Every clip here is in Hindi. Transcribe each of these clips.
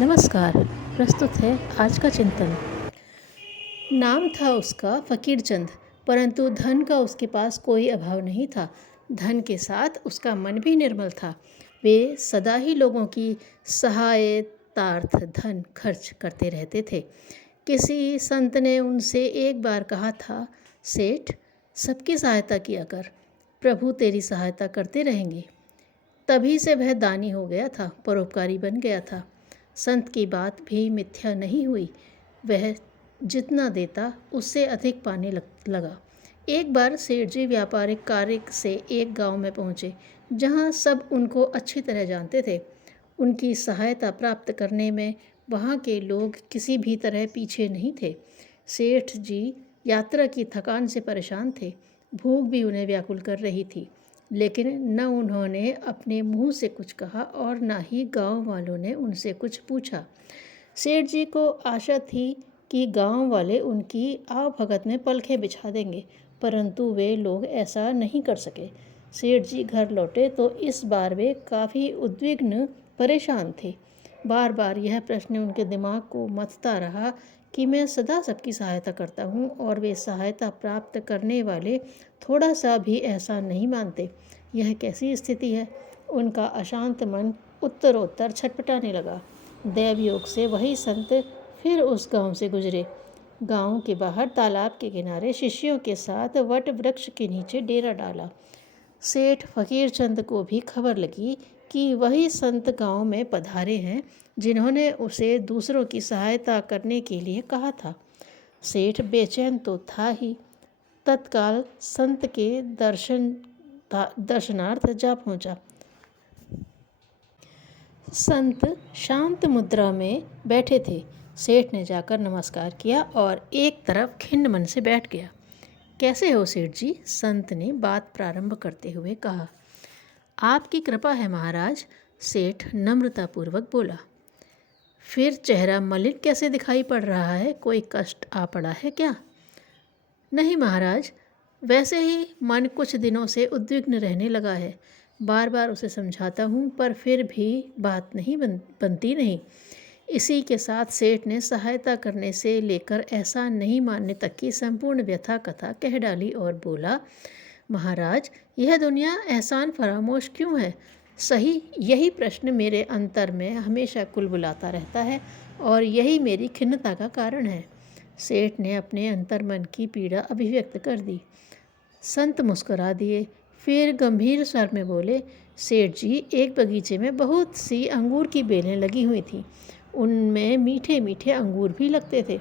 नमस्कार। प्रस्तुत है आज का चिंतन। नाम था उसका फकीर चंद, परंतु धन का उसके पास कोई अभाव नहीं था। धन के साथ उसका मन भी निर्मल था। वे सदा ही लोगों की सहायतार्थ धन खर्च करते रहते थे। किसी संत ने उनसे एक बार कहा था, सेठ, सबकी सहायता किया कर, प्रभु तेरी सहायता करते रहेंगे। तभी से वह दानी हो गया था, परोपकारी बन गया था। संत की बात भी मिथ्या नहीं हुई। वह जितना देता उससे अधिक पाने लगा। एक बार सेठ जी व्यापारिक कार्य से एक गांव में पहुंचे, जहां सब उनको अच्छी तरह जानते थे। उनकी सहायता प्राप्त करने में वहां के लोग किसी भी तरह पीछे नहीं थे। सेठ जी यात्रा की थकान से परेशान थे। भूख भी उन्हें व्याकुल कर रही थी, लेकिन न उन्होंने अपने मुंह से कुछ कहा और न ही गांव वालों ने उनसे कुछ पूछा। सेठ जी को आशा थी कि गांव वाले उनकी आवभगत में पलखें बिछा देंगे, परंतु वे लोग ऐसा नहीं कर सके। सेठ जी घर लौटे तो इस बार वे काफ़ी उद्विग्न परेशान थे। बार बार यह प्रश्न उनके दिमाग को मथता रहा कि मैं सदा सबकी सहायता करता हूँ और वे सहायता प्राप्त करने वाले थोड़ा सा भी ऐसा नहीं मानते। यह कैसी स्थिति है? उनका अशांत मन उत्तरोत्तर छटपटाने लगा। दैवयोग से वही संत फिर उस गांव से गुजरे। गांव के बाहर तालाब के किनारे शिष्यों के साथ वट वृक्ष के नीचे डेरा डाला। सेठ फकीर चंद को भी खबर लगी कि वही संत गांव में पधारे हैं, जिन्होंने उसे दूसरों की सहायता करने के लिए कहा था। सेठ बेचैन तो था ही, तत्काल संत के दर्शनार्थ जा पहुंचा। संत शांत मुद्रा में बैठे थे। सेठ ने जाकर नमस्कार किया और एक तरफ खिन्न मन से बैठ गया। कैसे हो सेठ जी? संत ने बात प्रारंभ करते हुए कहा। आपकी कृपा है महाराज, सेठ नम्रतापूर्वक बोला। फिर चेहरा मलिन कैसे दिखाई पड़ रहा है? कोई कष्ट आ पड़ा है क्या? नहीं महाराज, वैसे ही मन कुछ दिनों से उद्विग्न रहने लगा है। बार बार उसे समझाता हूँ, पर फिर भी बात नहीं बनती नहीं। इसी के साथ सेठ ने सहायता करने से लेकर एहसान नहीं मानने तक की संपूर्ण व्यथा कथा कह डाली और बोला, महाराज, यह दुनिया एहसान फरामोश क्यों है? सही यही प्रश्न मेरे अंतर में हमेशा कुलबुलाता रहता है और यही मेरी खिन्नता का कारण है। सेठ ने अपने अंतर्मन की पीड़ा अभिव्यक्त कर दी। संत मुस्कुरा दिए, फिर गंभीर स्वर में बोले, सेठ जी, एक बगीचे में बहुत सी अंगूर की बेलें लगी हुई थीं। उनमें मीठे मीठे अंगूर भी लगते थे।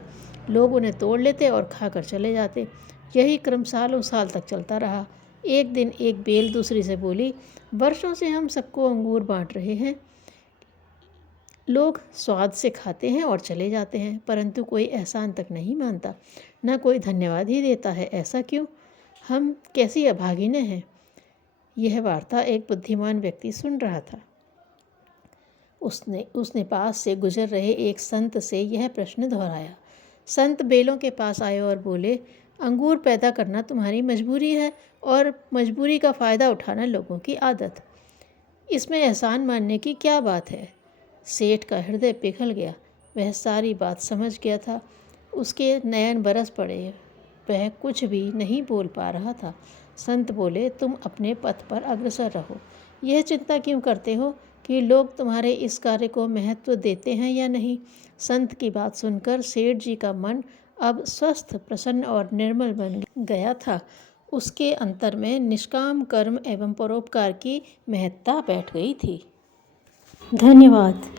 लोग उन्हें तोड़ लेते और खाकर चले जाते। यही क्रम सालों साल तक चलता रहा। एक दिन एक बेल दूसरी से बोली, वर्षों से हम सबको अंगूर बांट रहे हैं। लोग स्वाद से खाते हैं और चले जाते हैं, परंतु कोई एहसान तक नहीं मानता, न कोई धन्यवाद ही देता है। ऐसा क्यों? हम कैसी अभागिनें हैं? यह वार्ता एक बुद्धिमान व्यक्ति सुन रहा था। उसने पास से गुजर रहे एक संत से यह प्रश्न दोहराया। संत बेलों के पास आए और बोले, अंगूर पैदा करना तुम्हारी मजबूरी है और मजबूरी का फ़ायदा उठाना लोगों की आदत। इसमें एहसान मानने की क्या बात है? सेठ का हृदय पिघल गया। वह सारी बात समझ गया था। उसके नयन बरस पड़े। वह कुछ भी नहीं बोल पा रहा था। संत बोले, तुम अपने पथ पर अग्रसर रहो। यह चिंता क्यों करते हो कि लोग तुम्हारे इस कार्य को महत्व देते हैं या नहीं? संत की बात सुनकर सेठ जी का मन अब स्वस्थ, प्रसन्न और निर्मल बन गया था। उसके अंतर में निष्काम कर्म एवं परोपकार की महत्ता बैठ गई थी। धन्यवाद।